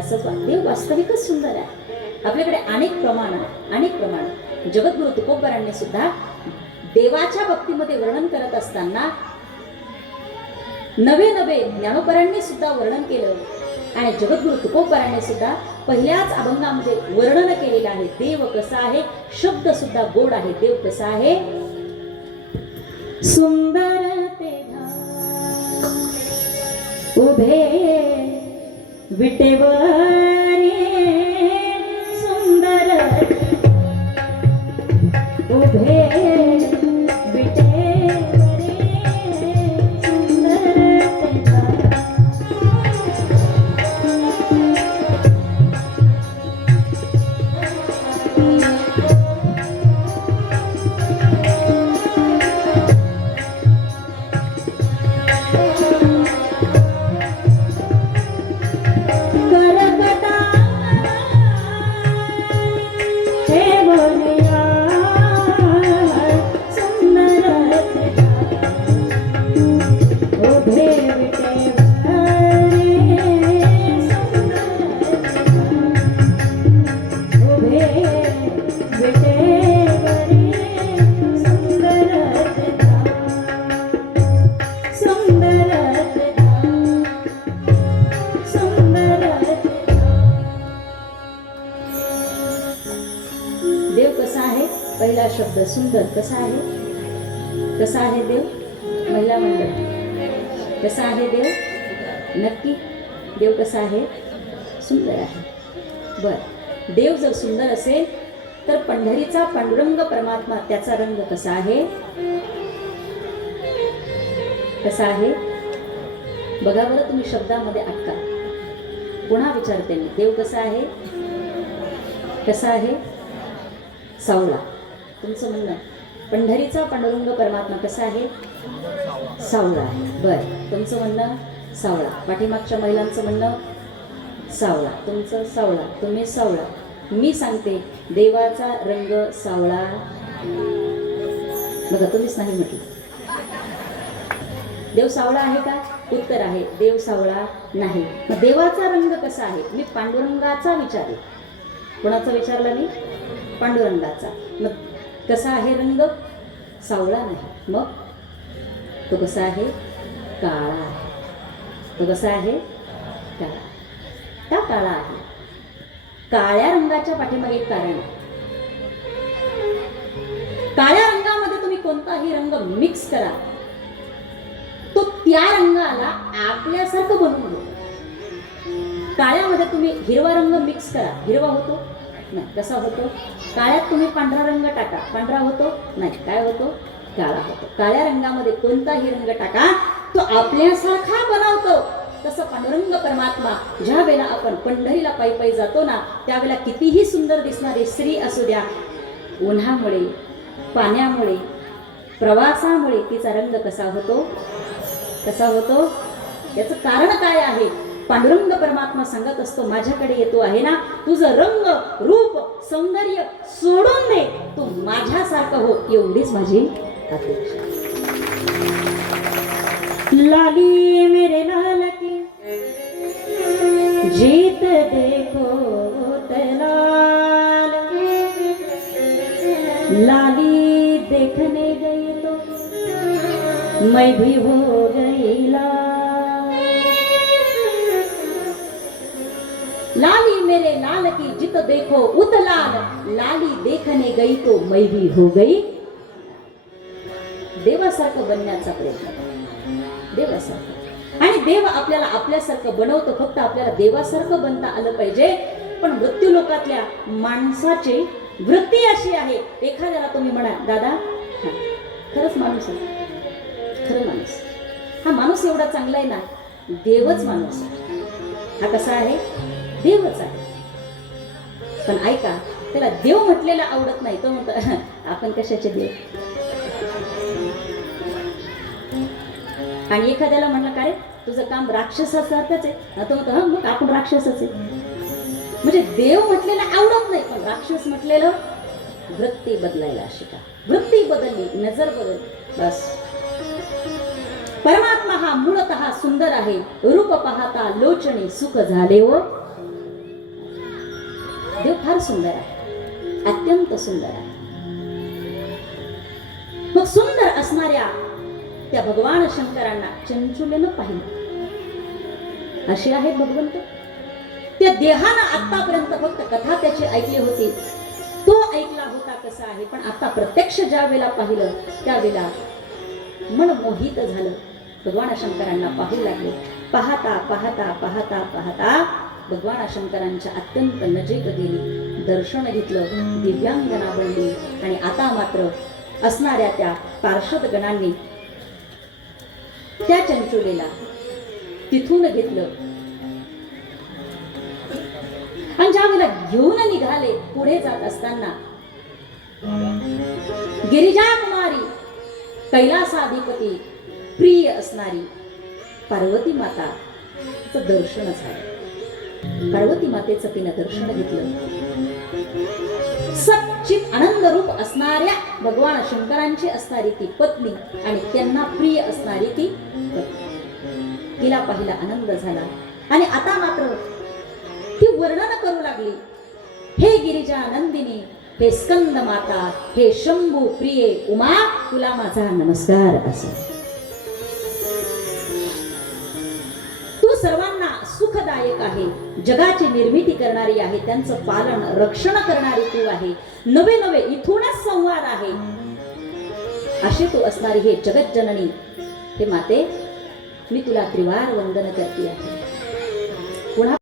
असंच देव वास्तविकच सुंदर आहे. आपल्याकडे अनेक प्रमाण अनेक प्रमाण. जगद्गुरु तुकोबरांनी सुद्धा देवाच्या भक्तीमध्ये वर्णन करत असताना नवे नवे ज्ञानोपरांनी सुद्धा वर्णन केलं. आणि जगद्गुरु तुकोबरांनी सुद्धा पहिल्याच अभंगामध्ये वर्णन केलेलं आहे. देव कसा आहे? शब्द सुद्धा गोड आहे. देव कसा आहे? सुंदर ते उभे விட்டேவா हे पहिला शब्द सुंदर कसा आहे? कसा आहे देव? महिला मंडळ. कसा आहे देव? नक्की देव कसा आहे? सुंदर आहे. बर. देव जर सुंदर असेल तर पंढरीचा पांडुरंग परमात्मा त्याचा रंग कसा आहे? कसा आहे? बघा बरं तुम्ही शब्दामध्ये अटका. पुन्हा विचारते मी. देव कसा आहे? कसा आहे? सावला. तुमचं म्हणणं पंढरीचा पांडुरंग परमात्मा कसा आहे? सावळा आहे. बरं. तुमचं म्हणणं? सावळा. पाठीमागच्या महिलांचं म्हणणं? सावळा. तुमचं सावळा. तुम्ही सावळा. मी सांगते देवाचा रंग सावळा. बघा तुम्हीच नाही म्हटलं. देव सावळा आहे का? उत्तर आहे. देव सावळा नाही. मग देवाचा रंग कसा आहे? मी पांडुरंगाचा विचारे कोणाचा विचारला मी? पांडुरंगाचा. मग कसा आहे रंग? सावळा नाही. मग? तो कसा आहे? काळा आहे. तो कसा आहे? काळा. का काळा आहे? काळ्या रंगाच्या पाठीमागे एक कारण आहे. काळ्या रंगामध्ये तुम्ही कोणताही रंग मिक्स करा. तो त्या रंगाला आपल्यासारखं बनवून देतो काळ्यामध्ये तुम्ही हिरवा रंग मिक्स करा. हिरवा होतो. नाही कसा होतो? काळ्यात तुम्ही पांढरा रंग टाका. पांढरा होतो? नाही काय होतो? काळा होतो. काळ्या रंगामध्ये कोणताही रंग टाका तो आपल्यासारखा बनवतो. तसं पांडुरंग परमात्मा ज्या वेळेला आपण पंढरीला पायी पायी जातो ना त्यावेळेला कितीही सुंदर दिसणारी स्त्री असू द्या उन्हामुळे पाण्यामुळे प्रवासामुळे तिचा रंग कसा होतो? कसा होतो? याचं कारण काय आहे? पांडुरंग परमात्मा सांगत असतो माझ्याकडे येतो आहे ना तुझं रंग रूप सौंदर्य सोडून दे. तू माझ्यासारखं हो एवढीच माझी अपेक्षा लाली मेरे लाल की जीत देखो तलाल लाली देखने गई तो मैं भी हो गई लाल। लाली मेरे लाल की जित देखो उत लाल लाली देखने गई तो मैं भी हो गई। देवासारखं बनण्याचा प्रयत्न देवासारखं. आणि देव आपल्याला आपल्यासारखं बनवतो फक्त आपल्याला देवासारखं बनता आलं पाहिजे. पण मृत्यू लोकातल्या माणसाची वृत्ती अशी आहे एखाद्याला तुम्ही म्हणा दादा खरंच माणूस आहे. खरं माणूस. हा माणूस एवढा चांगला आहे ना देवच माणूस हा कसा आहे? देवच आहे. पण ऐका त्याला देव म्हटलेला आवडत नाही तो म्हणतो आपण कशाचे देव? आणि एखाद्याला म्हणलं का रे तुझं काम राक्षसासारखंच आहे. तो म्हणतो हा मग आपण राक्षसच आहे. म्हणजे देव म्हटलेलं आवडत नाही पण राक्षस म्हटलेलं वृत्ती बदलायला शिका. वृत्ती बदलली नजर बदल बस. परमात्मा हा मूळत सुंदर आहे. रूप पाहता लोचणे सुख झाले व देव फार सुंदर आहे. अत्यंत सुंदर आहे. मग सुंदर असणाऱ्या त्या भगवान शंकरांना चंचुलेनं पाहिलं. असे आहेत भगवंत. त्या देहानं आतापर्यंत फक्त कथा त्याची ऐकली होती. तो ऐकला होता कसा आहे पण आता प्रत्यक्ष ज्या वेळेला पाहिलं त्यावेळेला मन मोहित झालं. भगवान शंकरांना पाहू लागले. पाहता पाहता पाहता पाहता भगवान शंकरांच्या अत्यंत नजीक गेली. दर्शन घेतलं दिव्यांगना बनली आणि आता मात्र असणाऱ्या त्या पार्षद गणांनी त्या चंचुलेला तिथून घेतलं. आणि ज्या वेळेला घेऊन निघाले पुढे जात असताना गिरिजा कुमारी कैलासाधिपती प्रिय असणारी पार्वती माता दर्शन झालं. पार्वती मातेचं तिनं दर्शन घेतलं. सचित आनंद रूप असणाऱ्या भगवान शंकरांची असणारी ती पत्नी आणि त्यांना प्रिय असणारी ती तिला पाहिला आनंद झाला. आणि आता मात्र ती वर्णन करू लागली. हे गिरिजा नंदिनी हे स्कंद माता हे शंभू प्रिये उमा तुला माझा नमस्कार असो. तू सर्वांना सुखदायक आहे. जगाची निर्मिती करणारी आहे त्यांचं पालन रक्षण करणारी तू आहे. नवे नवे इथूनच संवाद आहे. अशी तू असणारी हे जगत जननी. हे माते मी तुला त्रिवार वंदन करते आहे. पुन्हा